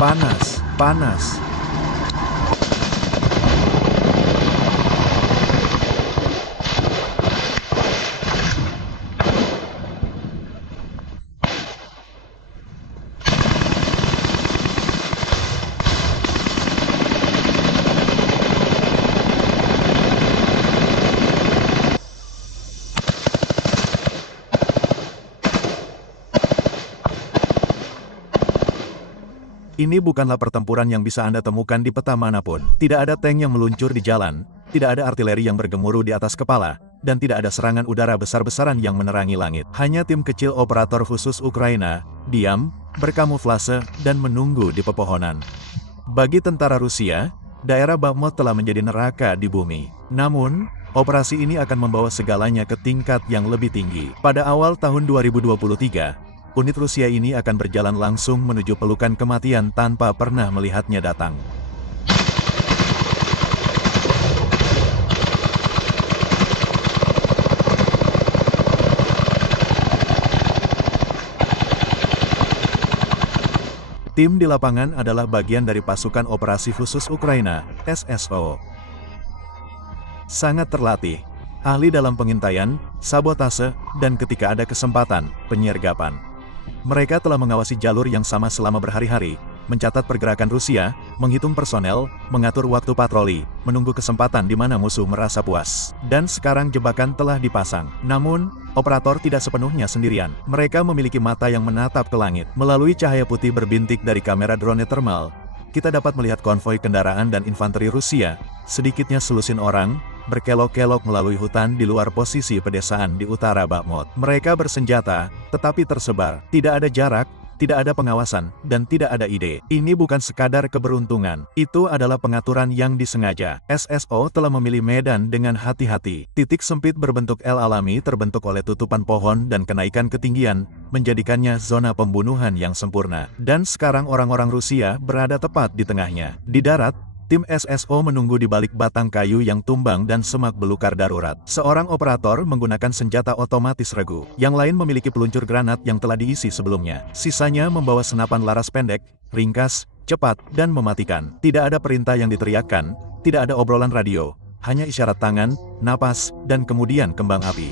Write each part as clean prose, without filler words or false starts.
Panas, panas. Ini bukanlah pertempuran yang bisa Anda temukan di peta manapun. Tidak ada tank yang meluncur di jalan, tidak ada artileri yang bergemuruh di atas kepala, dan tidak ada serangan udara besar-besaran yang menerangi langit. Hanya tim kecil operator khusus Ukraina, diam, berkamuflase, dan menunggu di pepohonan. Bagi tentara Rusia, daerah Bakhmut telah menjadi neraka di bumi. Namun, operasi ini akan membawa segalanya ke tingkat yang lebih tinggi. Pada awal tahun 2023, unit Rusia ini akan berjalan langsung menuju pelukan kematian tanpa pernah melihatnya datang. Tim di lapangan adalah bagian dari pasukan operasi khusus Ukraina, SSO. Sangat terlatih, ahli dalam pengintaian, sabotase, dan ketika ada kesempatan, penyergapan. Mereka telah mengawasi jalur yang sama selama berhari-hari, mencatat pergerakan Rusia, menghitung personel, mengatur waktu patroli, menunggu kesempatan di mana musuh merasa puas. Dan sekarang jebakan telah dipasang. Namun, operator tidak sepenuhnya sendirian. Mereka memiliki mata yang menatap ke langit. Melalui cahaya putih berbintik dari kamera drone thermal, kita dapat melihat konvoi kendaraan dan infanteri Rusia, sedikitnya selusin orang, berkelok-kelok melalui hutan di luar posisi pedesaan di utara Bakhmut. Mereka bersenjata, tetapi tersebar. Tidak ada jarak, tidak ada pengawasan, dan tidak ada ide. Ini bukan sekadar keberuntungan. Itu adalah pengaturan yang disengaja. SSO telah memilih medan dengan hati-hati. Titik sempit berbentuk L alami terbentuk oleh tutupan pohon dan kenaikan ketinggian, menjadikannya zona pembunuhan yang sempurna. Dan sekarang orang-orang Rusia berada tepat di tengahnya. Di darat, tim SSO menunggu di balik batang kayu yang tumbang dan semak belukar darurat. Seorang operator menggunakan senjata otomatis regu. Yang lain memiliki peluncur granat yang telah diisi sebelumnya. Sisanya membawa senapan laras pendek, ringkas, cepat, dan mematikan. Tidak ada perintah yang diteriakkan, tidak ada obrolan radio, hanya isyarat tangan, napas, dan kemudian kembang api.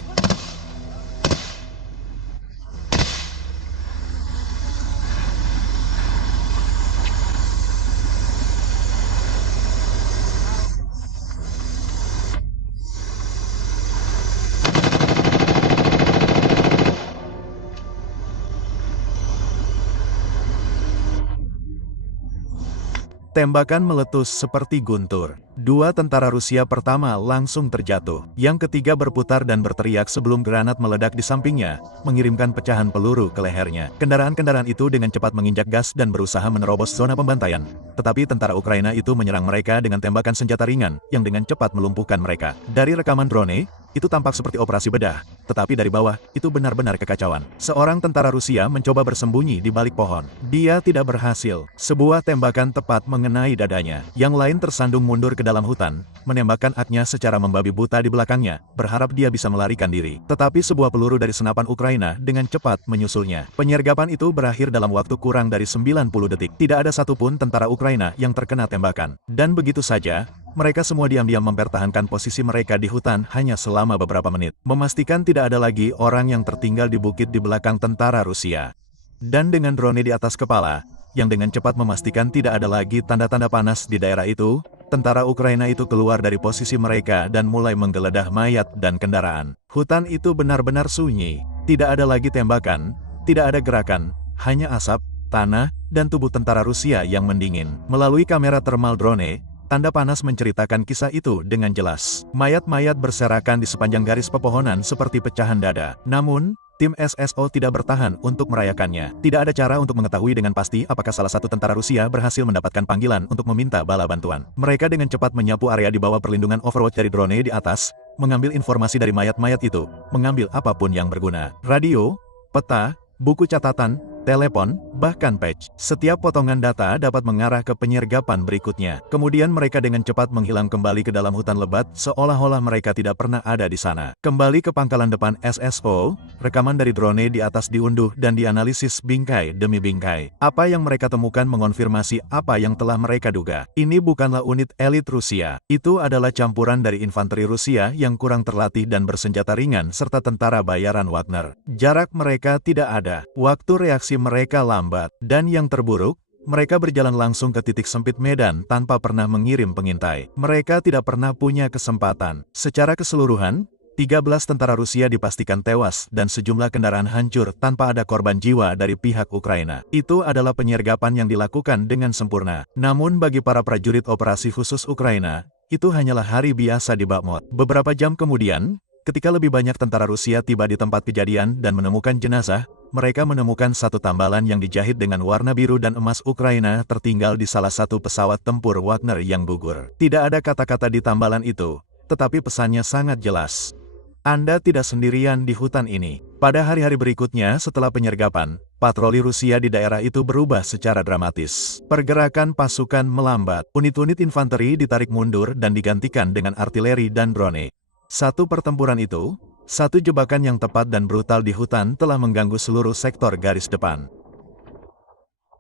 Tembakan meletus seperti guntur. Dua tentara Rusia pertama langsung terjatuh. Yang ketiga berputar dan berteriak sebelum granat meledak di sampingnya, mengirimkan pecahan peluru ke lehernya. Kendaraan-kendaraan itu dengan cepat menginjak gas dan berusaha menerobos zona pembantaian. Tetapi tentara Ukraina itu menyerang mereka dengan tembakan senjata ringan, yang dengan cepat melumpuhkan mereka. Dari rekaman drone, itu tampak seperti operasi bedah, tetapi dari bawah, itu benar-benar kekacauan. Seorang tentara Rusia mencoba bersembunyi di balik pohon. Dia tidak berhasil. Sebuah tembakan tepat mengenai dadanya. Yang lain tersandung mundur ke dalam hutan, menembakkan aknya secara membabi buta di belakangnya, berharap dia bisa melarikan diri. Tetapi sebuah peluru dari senapan Ukraina dengan cepat menyusulnya. Penyergapan itu berakhir dalam waktu kurang dari 90 detik. Tidak ada satupun tentara Ukraina yang terkena tembakan. Dan begitu saja, mereka semua diam-diam mempertahankan posisi mereka di hutan hanya selama beberapa menit, memastikan tidak ada lagi orang yang tertinggal di bukit di belakang tentara Rusia. Dan dengan drone di atas kepala, yang dengan cepat memastikan tidak ada lagi tanda-tanda panas di daerah itu, tentara Ukraina itu keluar dari posisi mereka dan mulai menggeledah mayat dan kendaraan. Hutan itu benar-benar sunyi, tidak ada lagi tembakan, tidak ada gerakan, hanya asap, tanah, dan tubuh tentara Rusia yang mendingin. Melalui kamera thermal drone, tanda panas menceritakan kisah itu dengan jelas. Mayat-mayat berserakan di sepanjang garis pepohonan seperti pecahan dada. Namun, tim SSO tidak bertahan untuk merayakannya. Tidak ada cara untuk mengetahui dengan pasti apakah salah satu tentara Rusia berhasil mendapatkan panggilan untuk meminta bala bantuan. Mereka dengan cepat menyapu area di bawah perlindungan Overwatch dari drone di atas, mengambil informasi dari mayat-mayat itu, mengambil apapun yang berguna. Radio, peta, buku catatan, telepon, bahkan patch. Setiap potongan data dapat mengarah ke penyergapan berikutnya. Kemudian mereka dengan cepat menghilang kembali ke dalam hutan lebat, seolah-olah mereka tidak pernah ada di sana. Kembali ke pangkalan depan SSO, rekaman dari drone di atas diunduh dan dianalisis bingkai demi bingkai. Apa yang mereka temukan mengonfirmasi apa yang telah mereka duga. Ini bukanlah unit elit Rusia. Itu adalah campuran dari infanteri Rusia yang kurang terlatih dan bersenjata ringan serta tentara bayaran Wagner. Jarak mereka tidak ada. Waktu reaksi mereka lambat, dan yang terburuk, mereka berjalan langsung ke titik sempit medan tanpa pernah mengirim pengintai. Mereka tidak pernah punya kesempatan. Secara keseluruhan, 13 tentara Rusia dipastikan tewas dan sejumlah kendaraan hancur tanpa ada korban jiwa dari pihak Ukraina. Itu adalah penyergapan yang dilakukan dengan sempurna. Namun bagi para prajurit operasi khusus Ukraina, itu hanyalah hari biasa di Bakhmut. Beberapa jam kemudian, ketika lebih banyak tentara Rusia tiba di tempat kejadian dan menemukan jenazah, mereka menemukan satu tambalan yang dijahit dengan warna biru dan emas Ukraina tertinggal di salah satu pesawat tempur Wagner yang gugur. Tidak ada kata-kata di tambalan itu, tetapi pesannya sangat jelas. Anda tidak sendirian di hutan ini. Pada hari-hari berikutnya setelah penyergapan, patroli Rusia di daerah itu berubah secara dramatis. Pergerakan pasukan melambat, unit-unit infanteri ditarik mundur dan digantikan dengan artileri dan drone. Satu pertempuran itu, satu jebakan yang tepat dan brutal di hutan telah mengganggu seluruh sektor garis depan.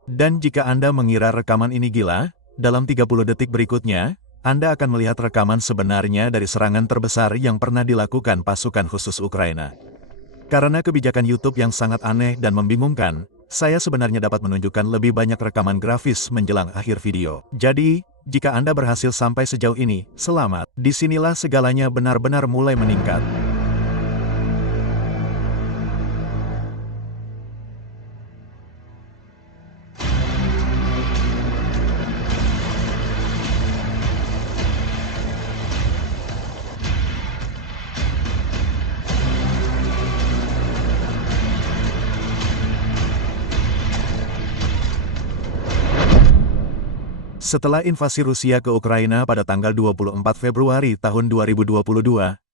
Dan jika Anda mengira rekaman ini gila, dalam 30 detik berikutnya, Anda akan melihat rekaman sebenarnya dari serangan terbesar yang pernah dilakukan pasukan khusus Ukraina. Karena kebijakan YouTube yang sangat aneh dan membingungkan, saya sebenarnya dapat menunjukkan lebih banyak rekaman grafis menjelang akhir video. Jadi, jika Anda berhasil sampai sejauh ini, selamat. Disinilah segalanya benar-benar mulai meningkat. Setelah invasi Rusia ke Ukraina pada tanggal 24 Februari tahun 2022,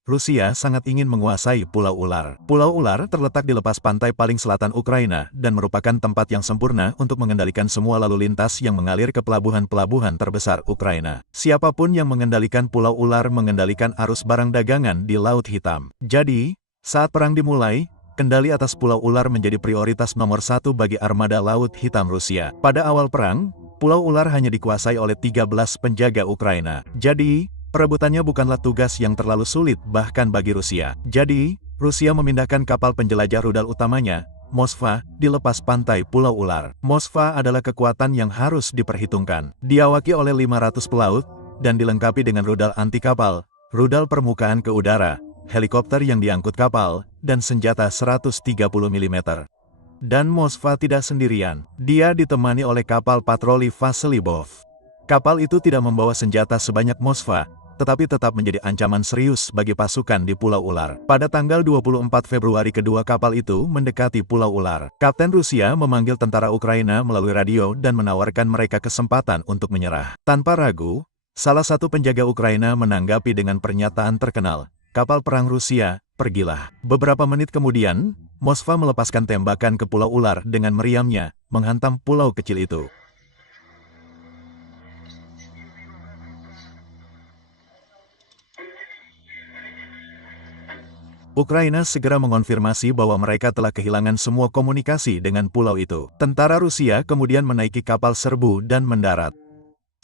Rusia sangat ingin menguasai Pulau Ular. Pulau Ular terletak di lepas pantai paling selatan Ukraina dan merupakan tempat yang sempurna untuk mengendalikan semua lalu lintas yang mengalir ke pelabuhan-pelabuhan terbesar Ukraina. Siapapun yang mengendalikan Pulau Ular mengendalikan arus barang dagangan di Laut Hitam. Jadi, saat perang dimulai, kendali atas Pulau Ular menjadi prioritas nomor satu bagi armada Laut Hitam Rusia. Pada awal perang, Pulau Ular hanya dikuasai oleh 13 penjaga Ukraina. Jadi, perebutannya bukanlah tugas yang terlalu sulit bahkan bagi Rusia. Jadi, Rusia memindahkan kapal penjelajah rudal utamanya, Moskva, di lepas pantai Pulau Ular. Moskva adalah kekuatan yang harus diperhitungkan. Diawaki oleh 500 pelaut, dan dilengkapi dengan rudal anti kapal, rudal permukaan ke udara, helikopter yang diangkut kapal, dan senjata 130 mm. Dan Moskva tidak sendirian. Dia ditemani oleh kapal patroli Vasilibov. Kapal itu tidak membawa senjata sebanyak Moskva, tetapi tetap menjadi ancaman serius bagi pasukan di Pulau Ular. Pada tanggal 24 Februari kedua kapal itu mendekati Pulau Ular. Kapten Rusia memanggil tentara Ukraina melalui radio dan menawarkan mereka kesempatan untuk menyerah. Tanpa ragu, salah satu penjaga Ukraina menanggapi dengan pernyataan terkenal, "Kapal perang Rusia, pergilah." Beberapa menit kemudian, Moskva melepaskan tembakan ke Pulau Ular dengan meriamnya, menghantam pulau kecil itu. Ukraina segera mengonfirmasi bahwa mereka telah kehilangan semua komunikasi dengan pulau itu. Tentara Rusia kemudian menaiki kapal serbu dan mendarat.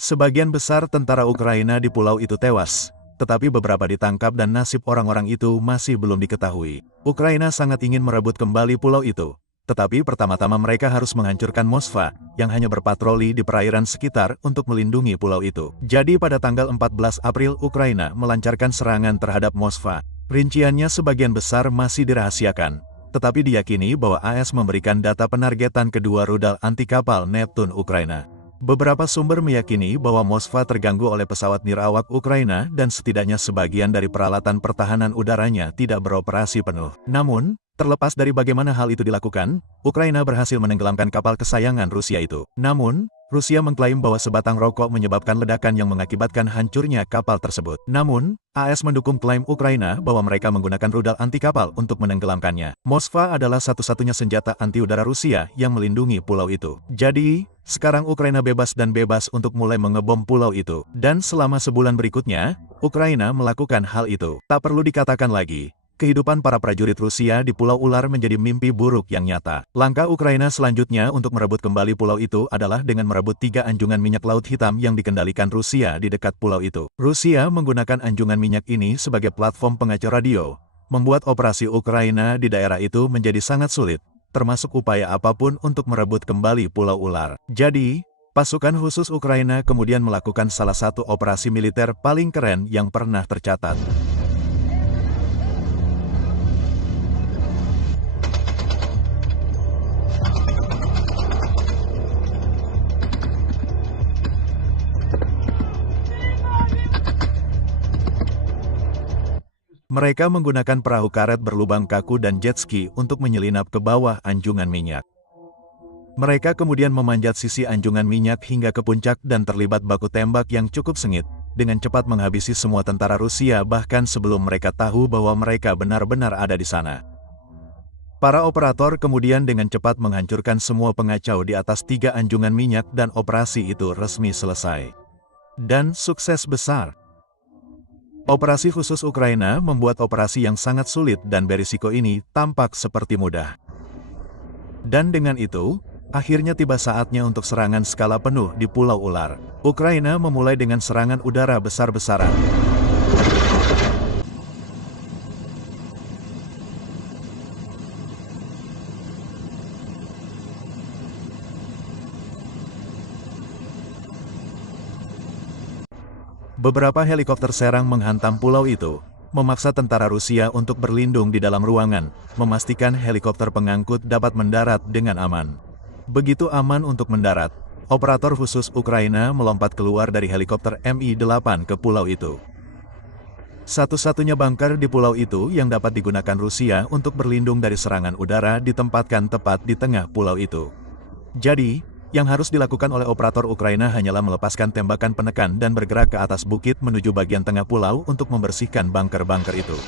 Sebagian besar tentara Ukraina di pulau itu tewas, tetapi beberapa ditangkap dan nasib orang-orang itu masih belum diketahui. Ukraina sangat ingin merebut kembali pulau itu, tetapi pertama-tama mereka harus menghancurkan Moskva, yang hanya berpatroli di perairan sekitar untuk melindungi pulau itu. Jadi pada tanggal 14 April Ukraina melancarkan serangan terhadap Moskva. Rinciannya sebagian besar masih dirahasiakan, tetapi diyakini bahwa AS memberikan data penargetan kedua rudal anti kapal Neptune Ukraina. Beberapa sumber meyakini bahwa Moskva terganggu oleh pesawat nirawak Ukraina dan setidaknya sebagian dari peralatan pertahanan udaranya tidak beroperasi penuh. Namun, terlepas dari bagaimana hal itu dilakukan, Ukraina berhasil menenggelamkan kapal kesayangan Rusia itu. Namun, Rusia mengklaim bahwa sebatang rokok menyebabkan ledakan yang mengakibatkan hancurnya kapal tersebut. Namun, AS mendukung klaim Ukraina bahwa mereka menggunakan rudal anti kapal untuk menenggelamkannya. Moskva adalah satu-satunya senjata anti udara Rusia yang melindungi pulau itu. Jadi, sekarang Ukraina bebas untuk mulai mengebom pulau itu. Dan selama sebulan berikutnya, Ukraina melakukan hal itu. Tak perlu dikatakan lagi. Kehidupan para prajurit Rusia di Pulau Ular menjadi mimpi buruk yang nyata. Langkah Ukraina selanjutnya untuk merebut kembali pulau itu adalah dengan merebut 3 anjungan minyak Laut Hitam yang dikendalikan Rusia di dekat pulau itu. Rusia menggunakan anjungan minyak ini sebagai platform pengacau radio, membuat operasi Ukraina di daerah itu menjadi sangat sulit, termasuk upaya apapun untuk merebut kembali Pulau Ular. Jadi, pasukan khusus Ukraina kemudian melakukan salah satu operasi militer paling keren yang pernah tercatat. Mereka menggunakan perahu karet berlubang kaku dan jet ski untuk menyelinap ke bawah anjungan minyak. Mereka kemudian memanjat sisi anjungan minyak hingga ke puncak dan terlibat baku tembak yang cukup sengit, dengan cepat menghabisi semua tentara Rusia bahkan sebelum mereka tahu bahwa mereka benar-benar ada di sana. Para operator kemudian dengan cepat menghancurkan semua pengacau di atas 3 anjungan minyak dan operasi itu resmi selesai. Dan sukses besar. Operasi khusus Ukraina membuat operasi yang sangat sulit dan berisiko ini tampak seperti mudah. Dan dengan itu, akhirnya tiba saatnya untuk serangan skala penuh di Pulau Ular. Ukraina memulai dengan serangan udara besar-besaran. Beberapa helikopter serang menghantam pulau itu, memaksa tentara Rusia untuk berlindung di dalam ruangan, memastikan helikopter pengangkut dapat mendarat dengan aman. Begitu aman untuk mendarat, operator khusus Ukraina melompat keluar dari helikopter Mi-8 ke pulau itu. Satu-satunya bunker di pulau itu yang dapat digunakan Rusia untuk berlindung dari serangan udara ditempatkan tepat di tengah pulau itu. Jadi, yang harus dilakukan oleh operator Ukraina hanyalah melepaskan tembakan penekan dan bergerak ke atas bukit menuju bagian tengah pulau untuk membersihkan bunker-bunker itu.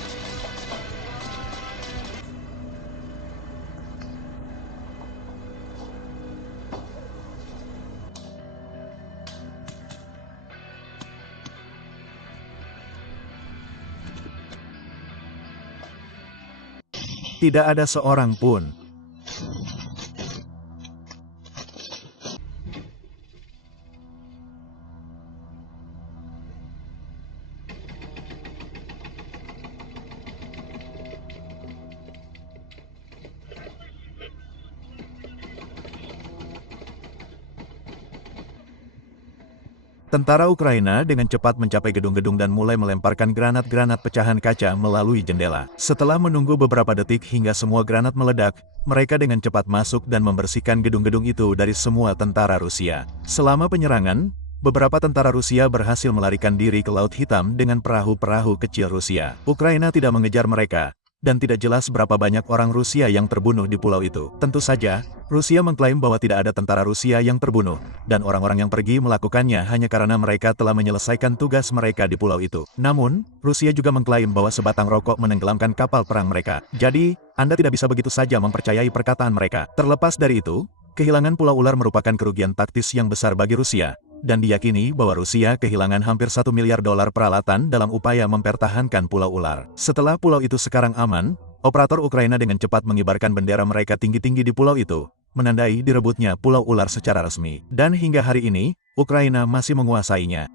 Tidak ada seorang pun. Tentara Ukraina dengan cepat mencapai gedung-gedung dan mulai melemparkan granat-granat pecahan kaca melalui jendela. Setelah menunggu beberapa detik hingga semua granat meledak, mereka dengan cepat masuk dan membersihkan gedung-gedung itu dari semua tentara Rusia. Selama penyerangan, beberapa tentara Rusia berhasil melarikan diri ke Laut Hitam dengan perahu-perahu kecil Rusia. Ukraina tidak mengejar mereka, dan tidak jelas berapa banyak orang Rusia yang terbunuh di pulau itu. Tentu saja, Rusia mengklaim bahwa tidak ada tentara Rusia yang terbunuh, dan orang-orang yang pergi melakukannya hanya karena mereka telah menyelesaikan tugas mereka di pulau itu. Namun, Rusia juga mengklaim bahwa sebatang rokok menenggelamkan kapal perang mereka. Jadi, Anda tidak bisa begitu saja mempercayai perkataan mereka. Terlepas dari itu, kehilangan Pulau Ular merupakan kerugian taktis yang besar bagi Rusia, dan diyakini bahwa Rusia kehilangan hampir $1 miliar peralatan dalam upaya mempertahankan Pulau Ular. Setelah pulau itu sekarang aman, operator Ukraina dengan cepat mengibarkan bendera mereka tinggi-tinggi di pulau itu, menandai direbutnya Pulau Ular secara resmi. Dan hingga hari ini, Ukraina masih menguasainya.